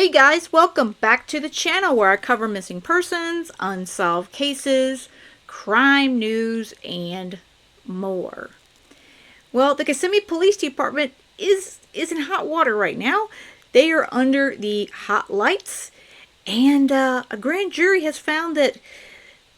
Hey guys, welcome back to the channel where I cover missing persons, unsolved cases, crime news, and more. Well, the Kissimmee Police Department is in hot water right now. They are under the hot lights, and a grand jury has found that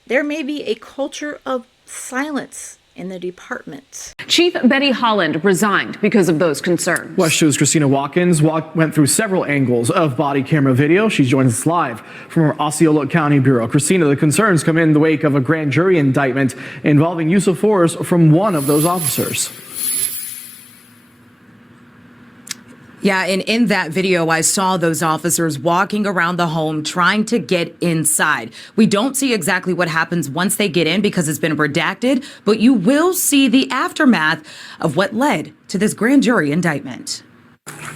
there may be a culture of silence in the department. Chief Betty Holland resigned because of those concerns. West Show's Christina Watkins went through several angles of body camera video. She joins us live from our Osceola County Bureau. Christina, the concerns come in the wake of a grand jury indictment involving use of force from one of those officers. Yeah, and in that video, I saw those officers walking around the home trying to get inside. We don't see exactly what happens once they get in because it's been redacted, but you will see the aftermath of what led to this grand jury indictment.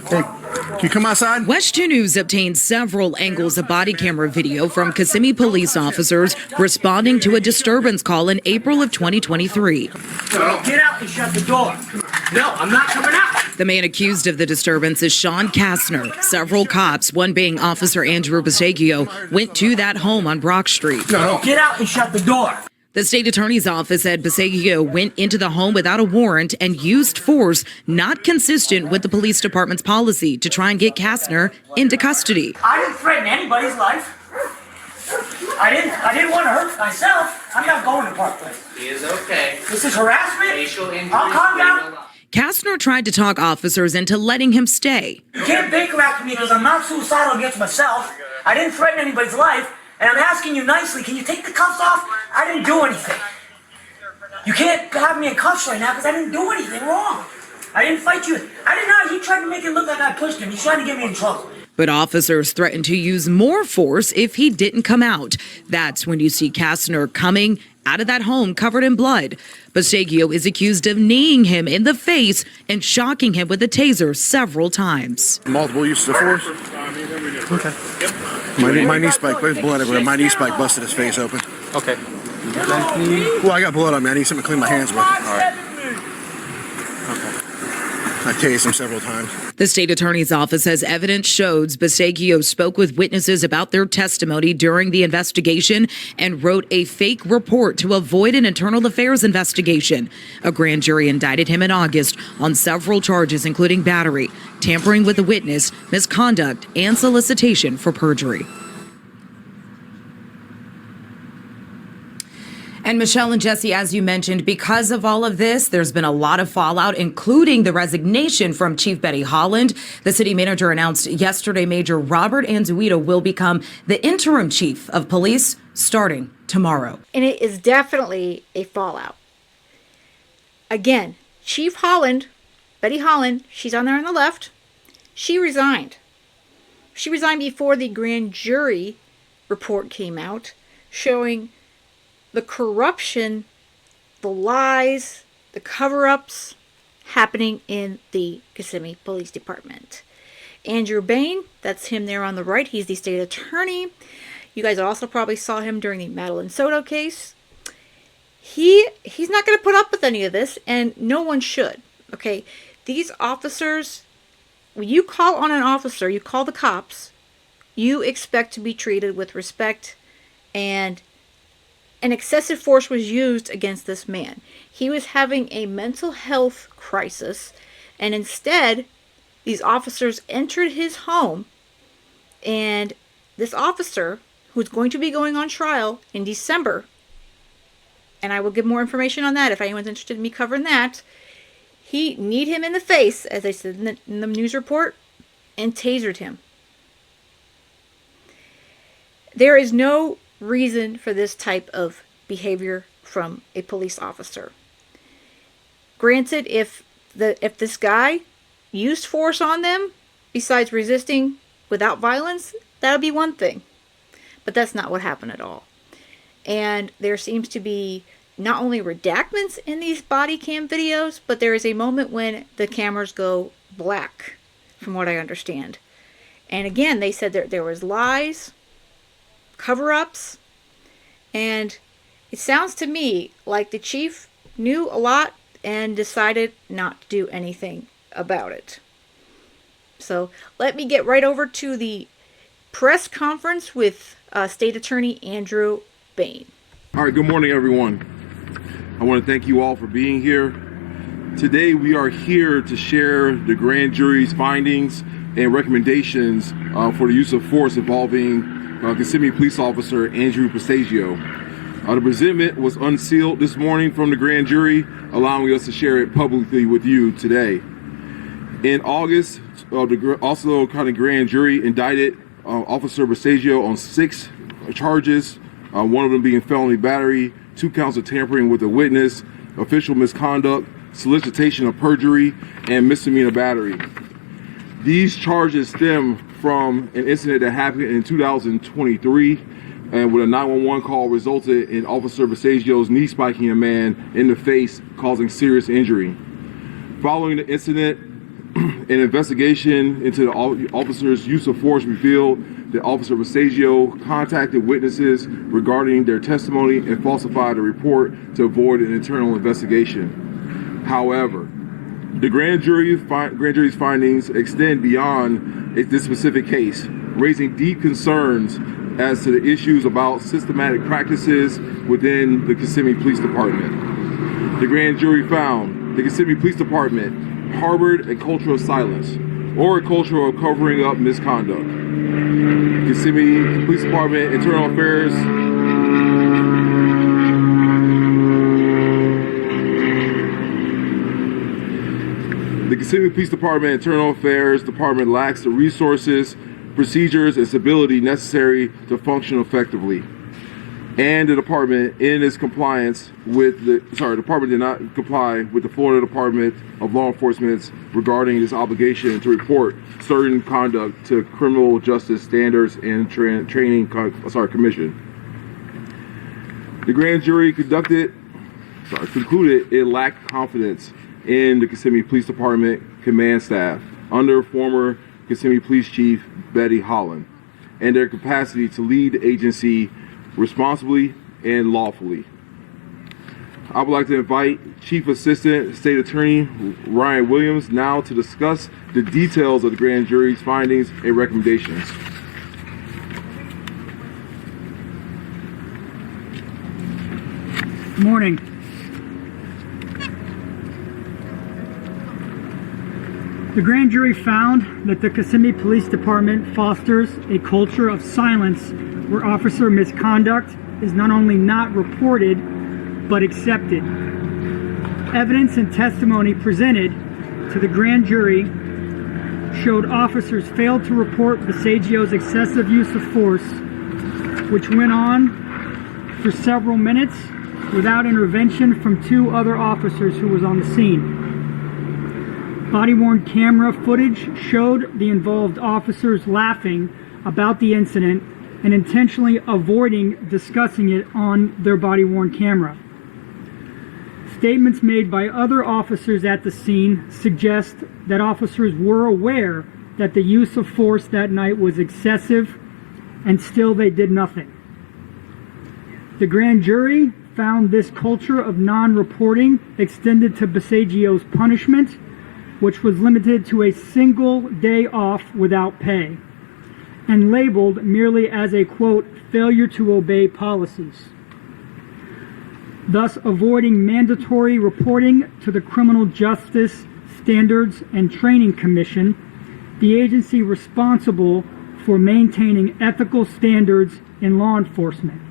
Hey, can you come outside? West 2 News obtained several angles of body camera video from Kissimmee police officers responding to a disturbance call in April of 2023. No, get out and shut the door. No, I'm not coming out. The man accused of the disturbance is Sean Kastner. Several cops, one being Officer Andrew Bisagio, went to that home on Brock Street. No, get out and shut the door. The state attorney's office said Bisagio went into the home without a warrant and used force not consistent with the police department's policy to try and get Kastner into custody. I didn't threaten anybody's life. I didn't want to hurt myself. I'm not going to Park Place. He is okay. This is harassment. Facial injuries. I'll calm down. Kastner tried to talk officers into letting him stay. You can't baker act me because I'm not suicidal against myself. I didn't threaten anybody's life. And I'm asking you nicely, can you take the cuffs off? I didn't do anything. You can't have me in cuffs right now because I didn't do anything wrong. I didn't fight you. I did not. He tried to make it look like I pushed him. He's trying to get me in trouble. But officers threatened to use more force if he didn't come out. That's when you see Kastner coming out of that home covered in blood. Bisagio is accused of kneeing him in the face and shocking him with a taser several times. Multiple uses of force? Okay. My knee spike, there's blood everywhere. My knee spike busted his face open. Okay. Well, I got blood on me. I need something to clean my hands with. All right. Okay. I tased him several times. The state attorney's office says evidence shows Bisagio spoke with witnesses about their testimony during the investigation and wrote a fake report to avoid an internal affairs investigation. A grand jury indicted him in August on several charges, including battery, tampering with a witness, misconduct, and solicitation for perjury. And Michelle and Jesse, as you mentioned, because of all of this, there's been a lot of fallout, including the resignation from Chief Betty Holland. The city manager announced yesterday Major Robert Anzuito will become the interim chief of police starting tomorrow. And it is definitely a fallout. Again, Chief Holland, Betty Holland, she's on there on the left, she resigned. She resigned before the grand jury report came out showing the corruption, the lies, the cover-ups happening in the Kissimmee Police Department. Andrew Bain, that's him there on the right, he's the state attorney. You guys also probably saw him during the Madeline Soto case. He's not going to put up with any of this, and no one should. Okay, these officers, when you call on an officer, you call the cops, you expect to be treated with respect, and an excessive force was used against this man. He was having a mental health crisis, and instead, these officers entered his home, and this officer, who's going to be going on trial in December, and I will give more information on that if anyone's interested in me covering that, he kneed him in the face, as I said in the news report, and tasered him. There is no reason for this type of behavior from a police officer. Granted, if this guy used force on them, besides resisting without violence, that would be one thing. But that's not what happened at all. And there seems to be not only redactments in these body cam videos, but there is a moment when the cameras go black, from what I understand. And again, they said there was lies, cover-ups, and it sounds to me like the chief knew a lot and decided not to do anything about it. So let me get right over to the press conference with State Attorney Andrew Bain. All right, good morning, everyone. I want to thank you all for being here. Today, we are here to share the grand jury's findings and recommendations for the use of force involving Kissimmee Police Officer Andrew Passaggio. The presentment was unsealed this morning from the grand jury, allowing us to share it publicly with you today. In August, the Osceola County Grand Jury indicted Officer Passaggio on 6 charges, one of them being felony battery, 2 counts of tampering with a witness, official misconduct, solicitation of perjury, and misdemeanor battery. These charges stem from an incident that happened in 2023, and with a 911 call resulted in Officer Passaggio's knee spiking a man in the face, causing serious injury. Following the incident, an investigation into the officer's use of force revealed that Officer Passaggio contacted witnesses regarding their testimony and falsified a report to avoid an internal investigation. However, the grand jury's findings extend beyond this specific case, raising deep concerns as to the issues about systematic practices within the Kissimmee Police Department. The grand jury found the Kissimmee Police Department harbored a culture of silence or a culture of covering up misconduct. Kissimmee Police Department Internal Affairs The Kissimmee Police Department Internal Affairs Department lacks the resources, procedures, and stability necessary to function effectively. And the department, in its compliance with the department did not comply with the Florida Department of Law Enforcement regarding its obligation to report certain conduct to Criminal Justice Standards and Training Commission. The grand jury concluded it lacked confidence in the Kissimmee Police Department command staff under former Kissimmee Police Chief Betty Holland and their capacity to lead the agency responsibly and lawfully. I would like to invite Chief Assistant State Attorney Ryan Williams now to discuss the details of the grand jury's findings and recommendations. Good morning. The grand jury found that the Kissimmee Police Department fosters a culture of silence where officer misconduct is not only not reported, but accepted. Evidence and testimony presented to the grand jury showed officers failed to report Passaggio's excessive use of force, which went on for several minutes without intervention from 2 other officers who was on the scene. Body-worn camera footage showed the involved officers laughing about the incident and intentionally avoiding discussing it on their body-worn camera. Statements made by other officers at the scene suggest that officers were aware that the use of force that night was excessive, and still they did nothing. The grand jury found this culture of non-reporting extended to Passaggio's punishment, which was limited to a single day off without pay, and labeled merely as a, quote, failure to obey policies, thus avoiding mandatory reporting to the Criminal Justice Standards and Training Commission, the agency responsible for maintaining ethical standards in law enforcement.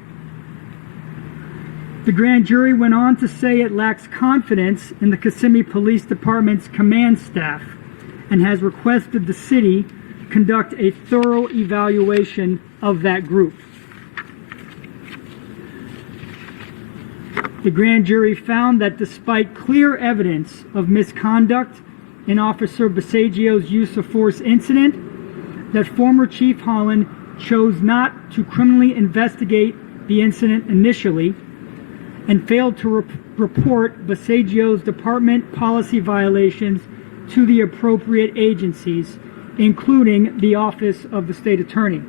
The grand jury went on to say it lacks confidence in the Kissimmee Police Department's command staff and has requested the city conduct a thorough evaluation of that group. The grand jury found that despite clear evidence of misconduct in Officer Passaggio's use of force incident, that former Chief Holland chose not to criminally investigate the incident initially and failed to report Passaggio's department policy violations to the appropriate agencies, including the Office of the State Attorney.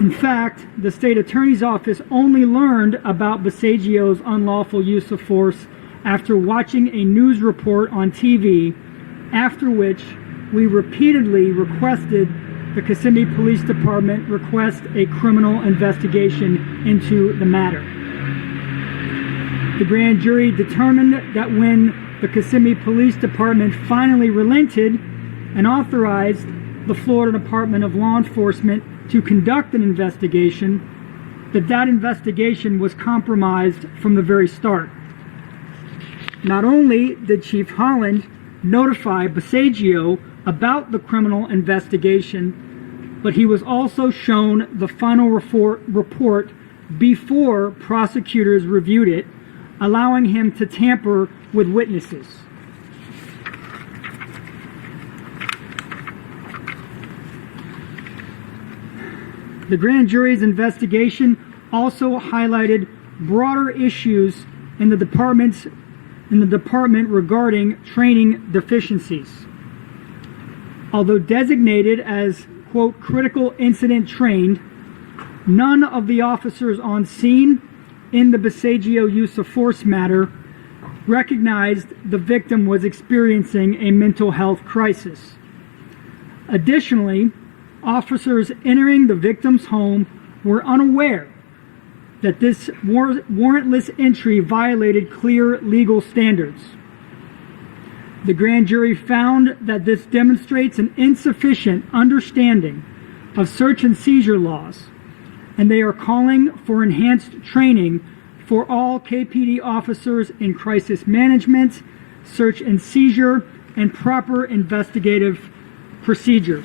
In fact, the State Attorney's Office only learned about Passaggio's unlawful use of force after watching a news report on TV, after which we repeatedly requested the Kissimmee Police Department request a criminal investigation into the matter. The grand jury determined that when the Kissimmee Police Department finally relented and authorized the Florida Department of Law Enforcement to conduct an investigation, that investigation was compromised from the very start. Not only did Chief Holland notify Basiago about the criminal investigation, but he was also shown the final report before prosecutors reviewed it, allowing him to tamper with witnesses. The grand jury's investigation also highlighted broader issues in the department regarding training deficiencies. Although designated as, quote, critical incident trained, none of the officers on scene in the Basiago use of force matter recognized the victim was experiencing a mental health crisis. Additionally, officers entering the victim's home were unaware that this warrantless entry violated clear legal standards. The grand jury found that this demonstrates an insufficient understanding of search and seizure laws, and they are calling for enhanced training for all KPD officers in crisis management, search and seizure, and proper investigative procedures.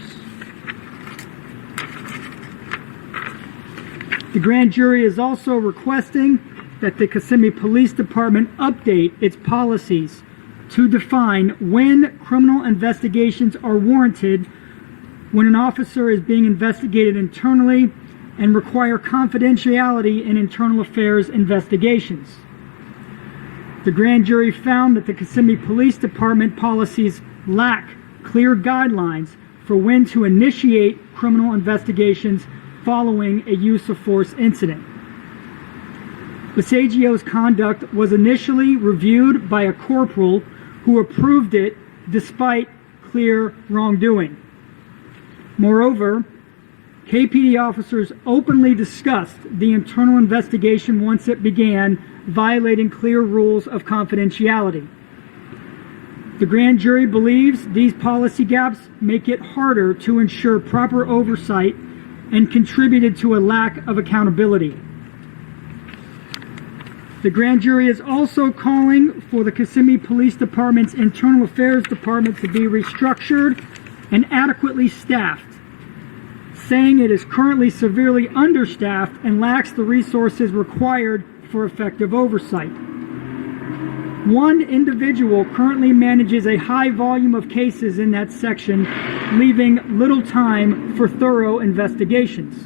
The grand jury is also requesting that the Kissimmee Police Department update its policies to define when criminal investigations are warranted, when an officer is being investigated internally, and require confidentiality in internal affairs investigations. The grand jury found that the Kissimmee Police Department policies lack clear guidelines for when to initiate criminal investigations following a use of force incident. Basiago's conduct was initially reviewed by a corporal who approved it despite clear wrongdoing. Moreover, KPD officers openly discussed the internal investigation once it began, violating clear rules of confidentiality. The grand jury believes these policy gaps make it harder to ensure proper oversight and contributed to a lack of accountability. The grand jury is also calling for the Kissimmee Police Department's Internal Affairs Department to be restructured and adequately staffed, saying it is currently severely understaffed and lacks the resources required for effective oversight. One individual currently manages a high volume of cases in that section, leaving little time for thorough investigations.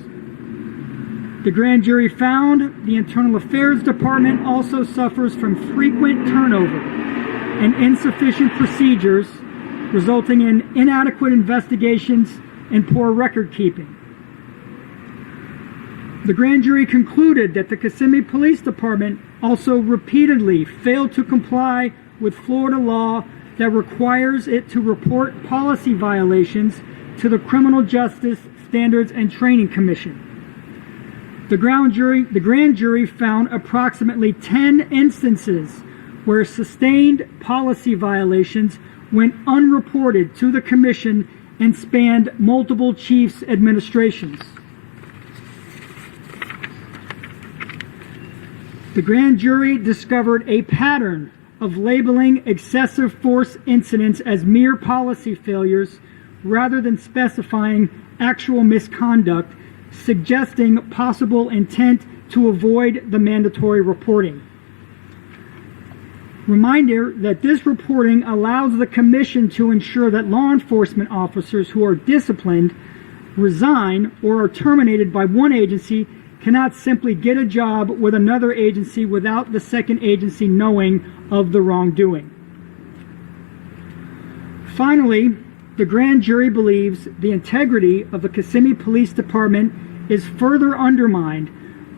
The grand jury found the Internal Affairs Department also suffers from frequent turnover and insufficient procedures, resulting in inadequate investigations and poor record keeping. The grand jury concluded that the Kissimmee Police Department also repeatedly failed to comply with Florida law that requires it to report policy violations to the Criminal Justice Standards and Training Commission. The grand jury found approximately 10 instances where sustained policy violations went unreported to the commission and spanned multiple chiefs' administrations. The grand jury discovered a pattern of labeling excessive force incidents as mere policy failures rather than specifying actual misconduct, suggesting possible intent to avoid the mandatory reporting. Reminder that this reporting allows the commission to ensure that law enforcement officers who are disciplined, resign, or are terminated by one agency cannot simply get a job with another agency without the second agency knowing of the wrongdoing. Finally, the grand jury believes the integrity of the Kissimmee Police Department is further undermined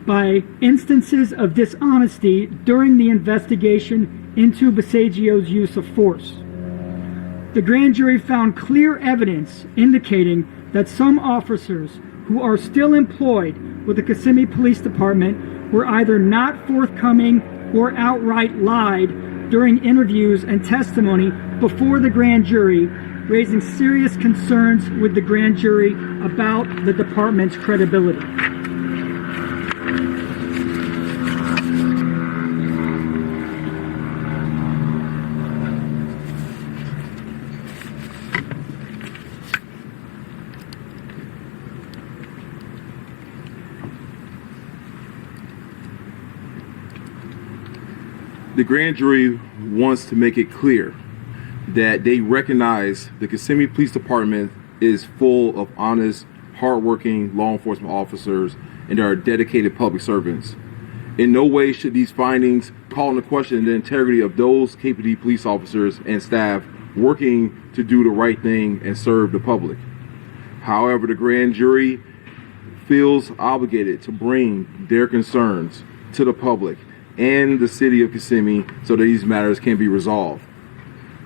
by instances of dishonesty during the investigation into Basiago's use of force. The grand jury found clear evidence indicating that some officers who are still employed with the Kissimmee Police Department were either not forthcoming or outright lied during interviews and testimony before the grand jury, raising serious concerns with the grand jury about the department's credibility. The grand jury wants to make it clear that they recognize the Kissimmee Police Department is full of honest, hardworking law enforcement officers and are dedicated public servants. In no way should these findings call into question the integrity of those KPD police officers and staff working to do the right thing and serve the public. However, the grand jury feels obligated to bring their concerns to the public and the city of Kissimmee so that these matters can be resolved.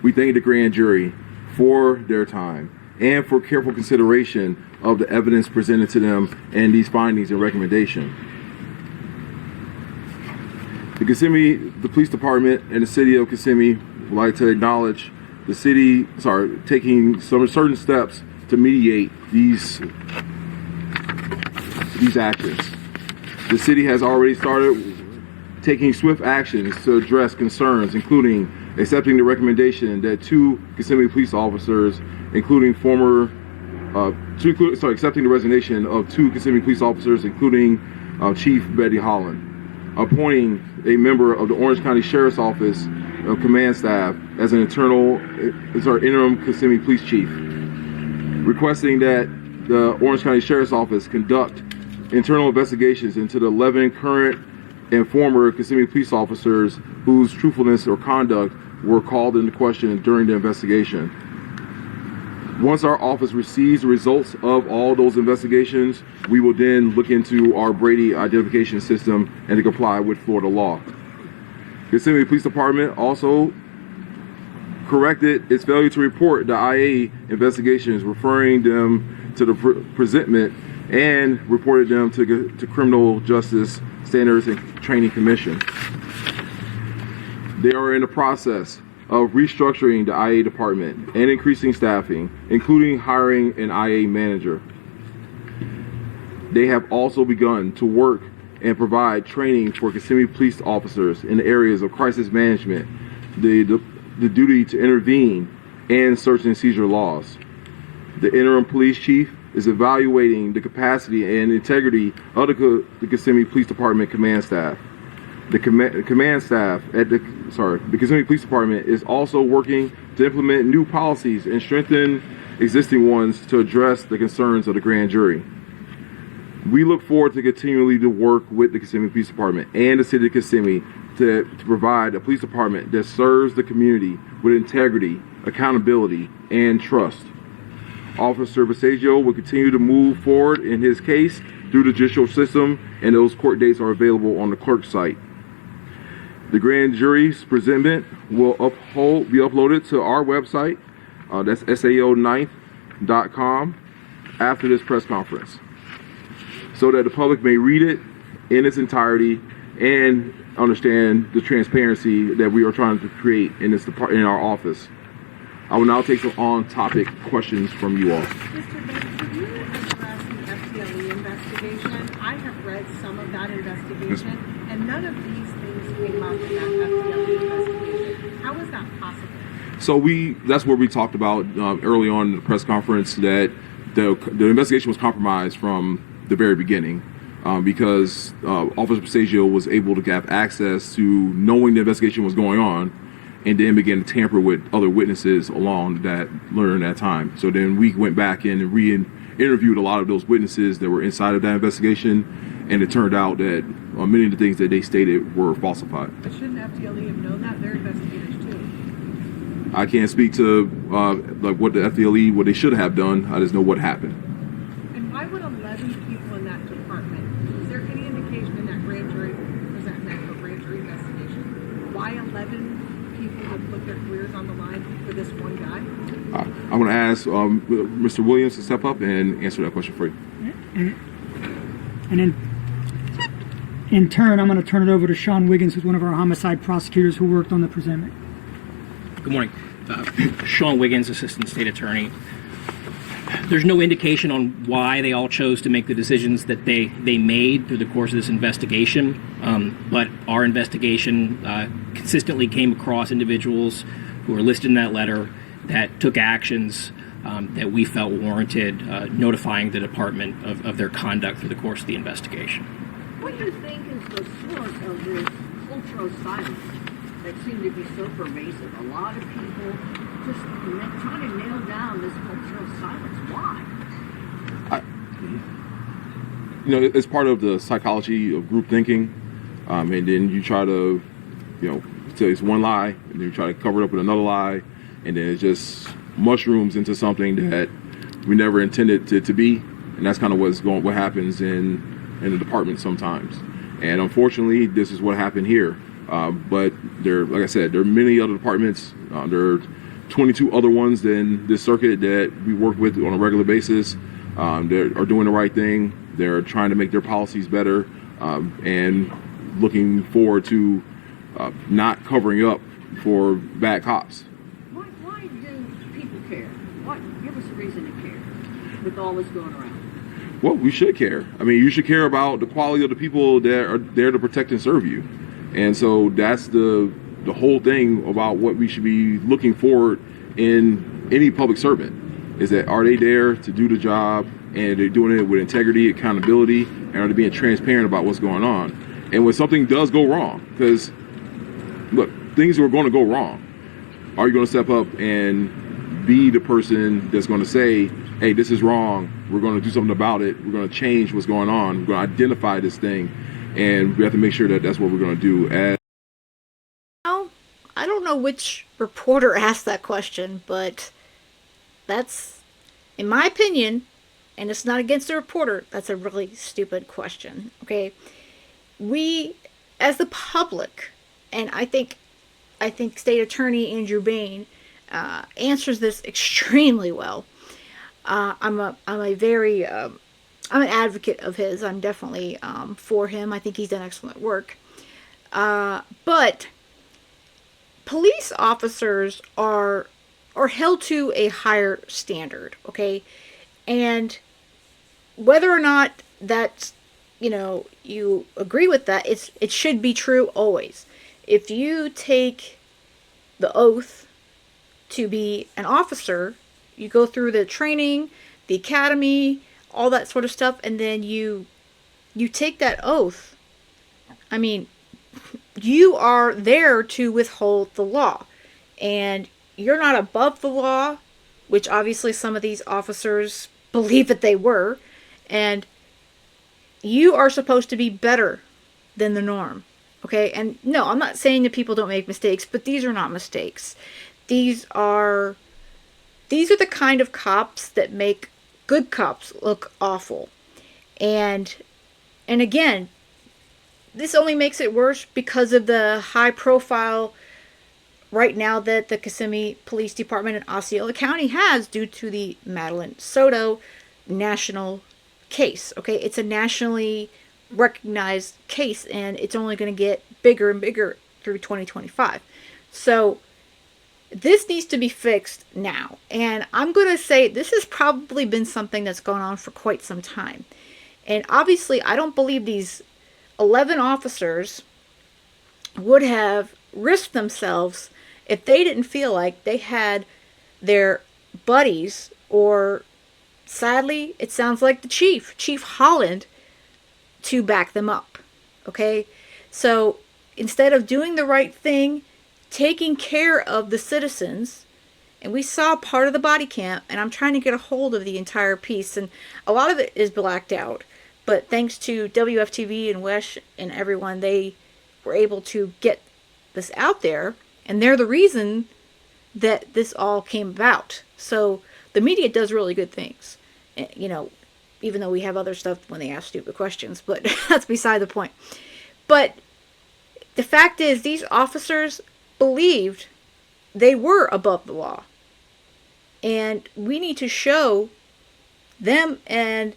We thank the grand jury for their time and for careful consideration of the evidence presented to them and these findings and recommendation. The police department and the city of Kissimmee would like to acknowledge the city, taking some certain steps to mediate these actions. The city has already started taking swift actions to address concerns, including accepting the recommendation that two Kissimmee police officers, including accepting the resignation of two Kissimmee police officers, including Chief Betty Holland, appointing a member of the Orange County Sheriff's Office command staff as an interim Kissimmee police chief, requesting that the Orange County Sheriff's Office conduct internal investigations into the 11 current and former Kissimmee police officers whose truthfulness or conduct were called into question during the investigation. Once our office receives the results of all those investigations, we will then look into our Brady identification system and to comply with Florida law. Kissimmee Police Department also corrected its failure to report the IA investigations, referring them to the presentment and reported them to Criminal Justice Standards and Training Commission. They are in the process of restructuring the IA department and increasing staffing, including hiring an IA manager. They have also begun to work and provide training for Kissimmee police officers in the areas of crisis management, the duty to intervene, and search and seizure laws. The interim police chief is evaluating the capacity and integrity of the Kissimmee Police Department command staff. The command staff at the Kissimmee Police Department is also working to implement new policies and strengthen existing ones to address the concerns of the grand jury. We look forward to continually to work with the Kissimmee Police Department and the city of Kissimmee to provide a police department that serves the community with integrity, accountability, and trust. Officer Basagio will continue to move forward in his case through the judicial system, and those court dates are available on the clerk's site. The grand jury's presentment will be uploaded to our website, that's sao9th.com, after this press conference, so that the public may read it in its entirety and understand the transparency that we are trying to create in our office. I will now take some on-topic questions from you all. Mr. Betty, could you address the FDLE investigation? I have read some of that investigation, and none of these things came up in that FDLE investigation. How is that possible? So that's where we talked about early on in the press conference that the investigation was compromised from the very beginning because Officer Basagio was able to have access to knowing the investigation was going on, and then began to tamper with other witnesses during that time. So then we went back in and re-interviewed a lot of those witnesses that were inside of that investigation, and it turned out that many of the things that they stated were falsified. But shouldn't FDLE have known that? They're investigators too. I can't speak to what the FDLE, what they should have done. I just know what happened. And why would 11 people in that department, is there any indication in that grand jury presentment or grand jury investigation, why 11 people would put their careers on the line for this one guy? I'm going to ask Mr. Williams to step up and answer that question for you. And in turn, I'm going to turn it over to Sean Wiggins, who's one of our homicide prosecutors who worked on the presentment. Good morning. Sean Wiggins, Assistant State Attorney. There's no indication on why they all chose to make the decisions that they made through the course of this investigation, but our investigation consistently came across individuals who are listed in that letter that took actions that we felt warranted notifying the department of their conduct through the course of the investigation. What do you think is the source of this cultural silence that seemed to be so pervasive? A lot of people just trying to nail down this cultural silence. Why? It's part of the psychology of group thinking, and then you try to, say it's one lie, and then you try to cover it up with another lie, and then it just mushrooms into something that we never intended it to be, and that's kind of what happens in the department sometimes. And unfortunately, this is what happened here. But like I said, there are many other departments. There are 22 other ones in this circuit that we work with on a regular basis. They are doing the right thing. They're trying to make their policies better, and looking forward to not covering up for bad cops. Why do people care? Give us a reason to care with all this going around. Well, we should care. I mean, you should care about the quality of the people that are there to protect and serve you. And so that's the whole thing about what we should be looking for in any public servant, is that are they there to do the job, and they're doing it with integrity, accountability, and are they being transparent about what's going on. And when something does go wrong, because look, things are going to go wrong, are you going to step up and be the person that's going to say, hey, this is wrong, we're going to do something about it, we're going to change what's going on, we're going to identify this thing, and we have to make sure that that's what we're going to do. I don't know which reporter asked that question, but that's, in my opinion, and it's not against the reporter, that's a really stupid question, okay? We, as the public, and I think State Attorney Andrew Bain answers this extremely well. I'm an advocate of his. I'm definitely for him. I think he's done excellent work. But police officers are held to a higher standard, okay? And whether or not that's, you agree with that, it should be true always. If you take the oath to be an officer, you go through the training, the academy, all that sort of stuff, and then you take that oath. I mean, you are there to withhold the law, and you're not above the law, which obviously some of these officers believe that they were, and you are supposed to be better than the norm, okay? And no, I'm not saying that people don't make mistakes, but these are not mistakes. These are the kind of cops that make good cops look awful. And again, this only makes it worse because of the high profile right now that the Kissimmee Police Department in Osceola County has due to the Madeline Soto national case. Okay, it's a nationally recognized case, and it's only going to get bigger and bigger through 2025. So this needs to be fixed now. And I'm going to say this has probably been something that's gone on for quite some time. And obviously, I don't believe these 11 officers would have risked themselves if they didn't feel like they had their buddies, or sadly, it sounds like the Chief Holland, to back them up. Okay? So instead of doing the right thing, taking care of the citizens, and we saw part of the body cam, and I'm trying to get a hold of the entire piece, and a lot of it is blacked out, but thanks to WFTV and Wesh and everyone, they were able to get this out there, and they're the reason that this all came about. So the media does really good things, even though we have other stuff when they ask stupid questions, but that's beside the point. But the fact is, these officers believed they were above the law. And we need to show them, and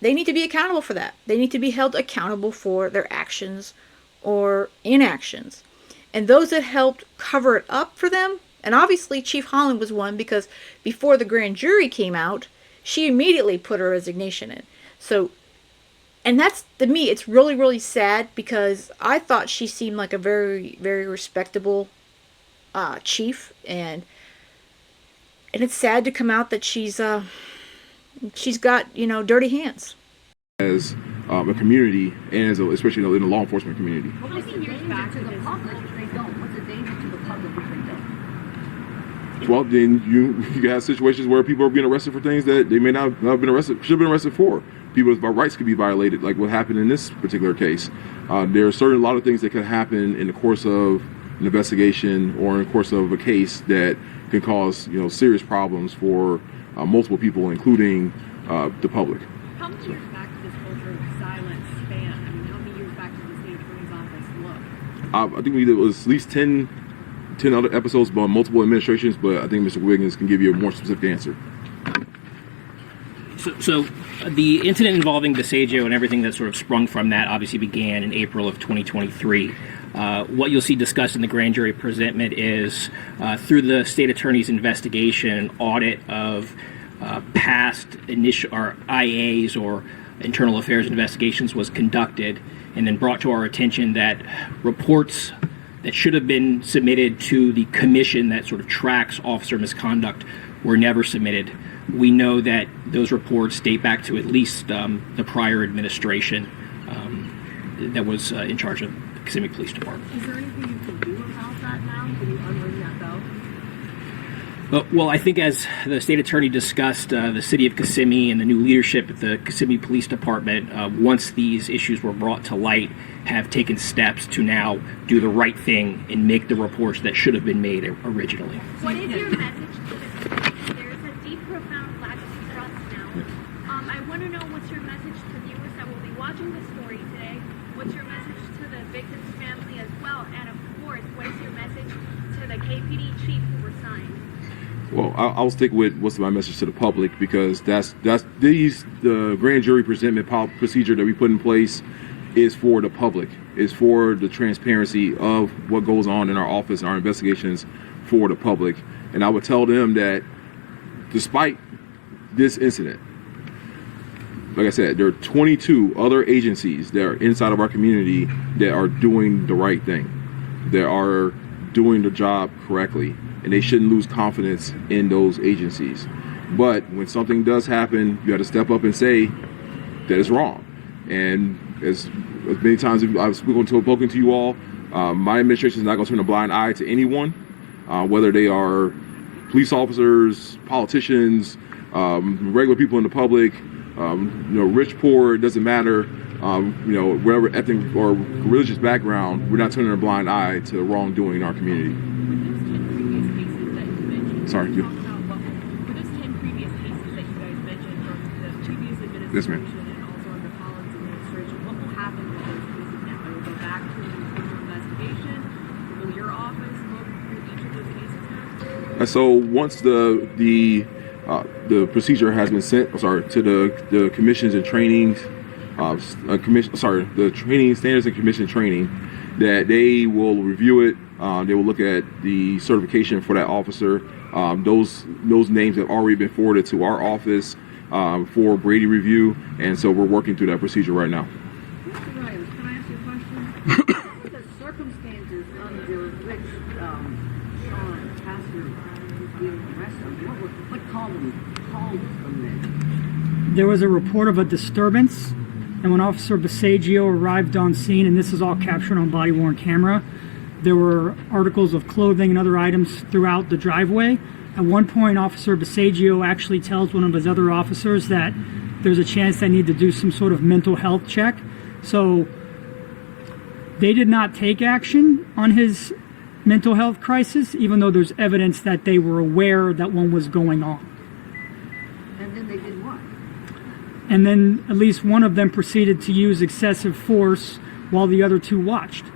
they need to be accountable for that. They need to be held accountable for their actions or inactions. And those that helped cover it up for them, and obviously Chief Holland was one, because before the grand jury came out, she immediately put her resignation in. So, and that's, to me, it's really, really sad, because I thought she seemed like a very, very respectable chief, and it's sad to come out that she's got, dirty hands. As a community, and especially in the law enforcement community. What's the danger to the public if they don't? What's the danger to the public if they don't? Well, then you have situations where people are being arrested for things that they may not have been arrested, should have been arrested for. People's rights could be violated, like what happened in this particular case. There are a lot of things that could happen in the course of an investigation or in the course of a case that can cause, serious problems for multiple people, including the public. How many years back did this culture of silence span? I mean, how many years back did the state attorney's office look? I think it was at least 10 other episodes, but multiple administrations, but I think Mr. Wiggins can give you a more specific answer. So the incident involving Bisagio and everything that sort of sprung from that obviously began in April of 2023. What you'll see discussed in the grand jury presentment is through the state attorney's investigation, an audit of past initial or IAs or internal affairs investigations was conducted, and then brought to our attention that reports that should have been submitted to the commission that sort of tracks officer misconduct were never submitted. We know that those reports date back to at least the prior administration that was in charge of the Kissimmee Police Department. Is there anything you can do about that now? Can you unring that bell? Well, I think as the state attorney discussed, the city of Kissimmee and the new leadership at the Kissimmee Police Department, once these issues were brought to light, have taken steps to now do the right thing and make the reports that should have been made originally. What is your message to the community? There's a deep, profound lack of trust now. I want to know what's your message to viewers that will be watching this story today. What's your message to the victim's family as well? And of course, what is your message to the KPD chief who resigned? Well, I'll stick with what's my message to the public, because the grand jury presentment procedure that we put in place is for the public, is for the transparency of what goes on in our office and our investigations for the public. And I would tell them that despite this incident, like I said, there are 22 other agencies that are inside of our community that are doing the right thing, that are doing the job correctly, and they shouldn't lose confidence in those agencies. But when something does happen, you have to step up and say that it's wrong. And as many times I've spoken to you all, my administration is not going to turn a blind eye to anyone, whether they are police officers, politicians, regular people in the public, rich, poor, it doesn't matter. Whatever ethnic or religious background, we're not turning a blind eye to wrongdoing in our community. Sorry. For those 10 previous cases that you guys mentioned from the previous administration Yes, ma'am. and also under Holland's administration, what will happen with those cases now? Will it go back to an internal investigation? Will your office look through each of those cases now? So once the procedure has been sent, to the commissions and trainings, the training standards and commission training, that they will review it. They will look at the certification for that officer. Those names have already been forwarded to our office for Brady review, and so we're working through that procedure right now. Mr. Ryan, can I ask you a question? What were the circumstances under which Sean Pastor was being arrested? What called them then? There was a report of a disturbance, and when Officer Bisagio arrived on scene, and this is all captured on body-worn camera, there were articles of clothing and other items throughout the driveway. At one point, Officer Bisagio actually tells one of his other officers that there's a chance they need to do some sort of mental health check. So they did not take action on his mental health crisis, even though there's evidence that they were aware that one was going on. And then they did what? And then at least one of them proceeded to use excessive force while the other two watched.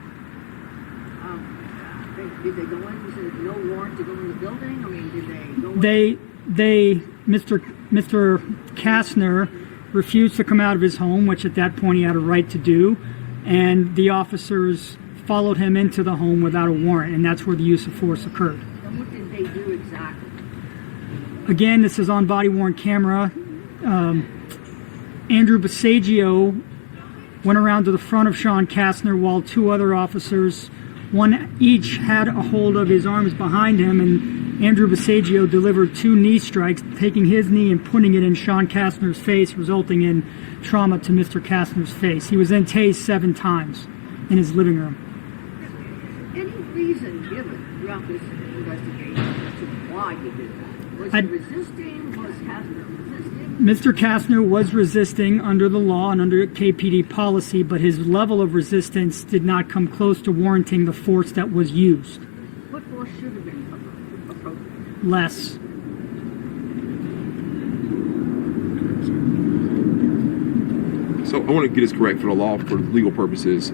Did they go in? Was there no warrant to go in the building? I mean, did they go in? Mr. Kastner refused to come out of his home, which at that point he had a right to do, and the officers followed him into the home without a warrant, and that's where the use of force occurred. And what did they do exactly? Again, this is on body-worn camera. Andrew Basagio went around to the front of Sean Kastner while two other officers, one each, had a hold of his arms behind him, and Andrew Basagio delivered 2 knee strikes, taking his knee and putting it in Sean Kastner's face, resulting in trauma to Mr. Kastner's face. He was then tased 7 times in his living room. Any reason given throughout this investigation as to why he did that? Was he resisting? Was Kastner resisting? Mr. Kastner was resisting under the law and under KPD policy, but his level of resistance did not come close to warranting the force that was used. What force should have been appropriate? Less. So I want to get this correct for the law, for legal purposes.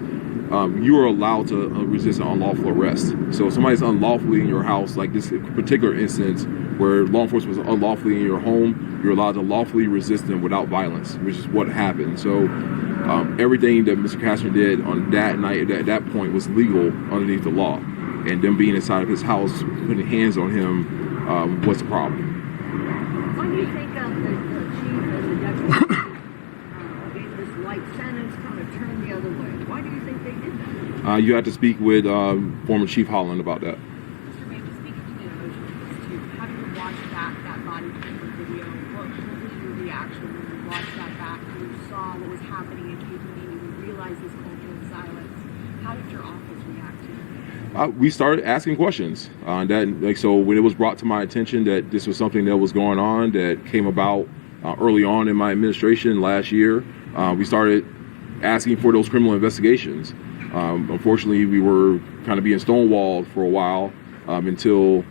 You are allowed to resist an unlawful arrest. So if somebody's unlawfully in your house, like this particular instance where law enforcement was unlawfully in your home, you're allowed to lawfully resist them without violence, which is what happened. So everything that Mr. Kastner did on that night, at that point, was legal underneath the law. And them being inside of his house, putting hands on him, was a problem. Why do you think the chief and the deputy gave this light sentence, kind of turned the other way? Why do you think they did that? You have to speak with former Chief Holland about that. Mr. Baby, speaking to the emotions too, how do you watch that body camera video? What was your reaction when you watched that back and you saw what was happening in KPD and you realized this culture of silence? How did your office react to it? We started asking questions. So when it was brought to my attention that this was something that was going on, that came about early on in my administration last year, we started asking for those criminal investigations. Unfortunately, we were kind of being stonewalled for a while until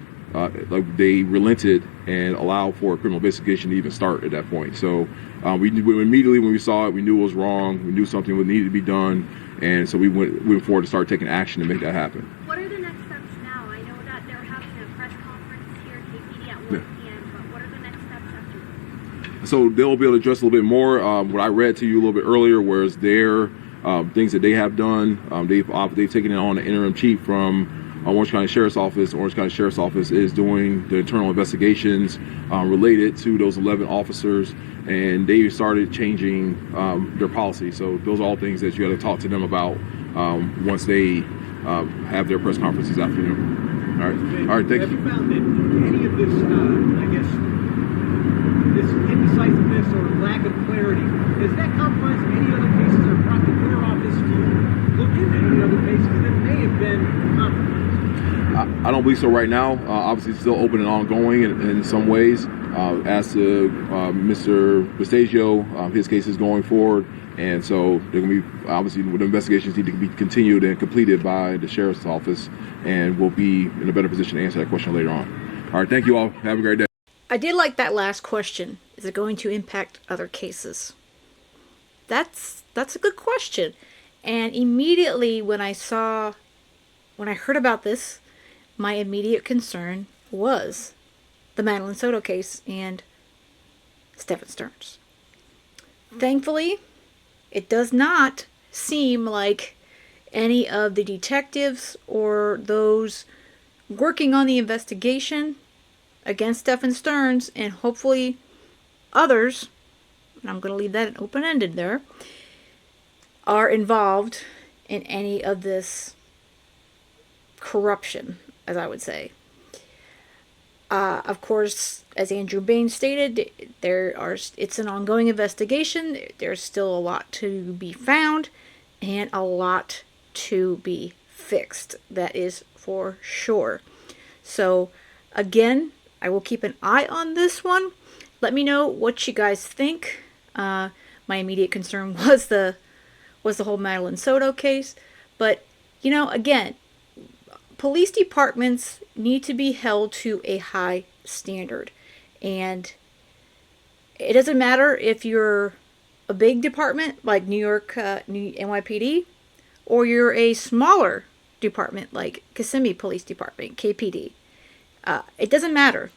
they relented and allowed for a criminal investigation to even start at that point. So we immediately, when we saw it, we knew it was wrong. We knew something would need to be done, and so we went forward to start taking action to make that happen. What are the next steps now? I know that they're having a press conference here at KPD at 1 p.m., but what are the next steps after? So they'll be able to address a little bit more what I read to you a little bit earlier, whereas their things that they have done, they've taken it on the interim chief from Orange County Sheriff's Office. Orange County Sheriff's Office is doing the internal investigations related to those 11 officers, and they started changing their policy. So those are all things that you got to talk to them about once they have their press conference this afternoon. All right, thank you. Have you found that any of this, this indecisiveness or lack of clarity, has that compromised any other cases or prompted your office to look into any other cases that may have been compromised? I don't believe so right now. Obviously, it's still open and ongoing in some ways. As to Mr. Basagio, his case is going forward, and so they're going to be, obviously, the investigations need to be continued and completed by the Sheriff's Office, and we'll be in a better position to answer that question later on. All right, thank you all. Have a great day. I did like that last question. Is it going to impact other cases? That's a good question. And immediately when I heard about this, my immediate concern was the Madeline Soto case and Stephen Stearns. Thankfully, it does not seem like any of the detectives or those working on the investigation against Stephen Stearns, and hopefully others, and I'm going to leave that open-ended there, are involved in any of this corruption, as I would say. Of course, as Andrew Bain stated, it's an ongoing investigation. There's still a lot to be found and a lot to be fixed. That is for sure. So, again, I will keep an eye on this one. Let me know what you guys think. My immediate concern was the whole Madeline Soto case. But, again, police departments need to be held to a high standard. And it doesn't matter if you're a big department like New NYPD, or you're a smaller department like Kissimmee Police Department, KPD. It doesn't matter.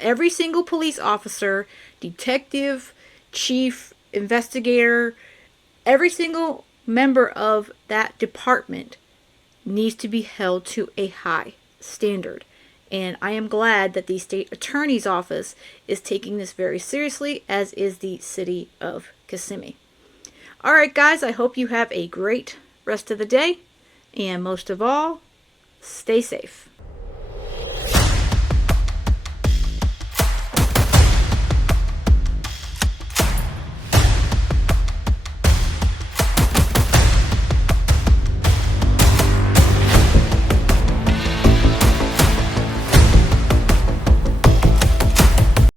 Every single police officer, detective, chief, investigator, every single member of that department needs to be held to a high standard. And I am glad that the state attorney's office is taking this very seriously, as is the city of Kissimmee. All right, guys, I hope you have a great rest of the day. And most of all, stay safe.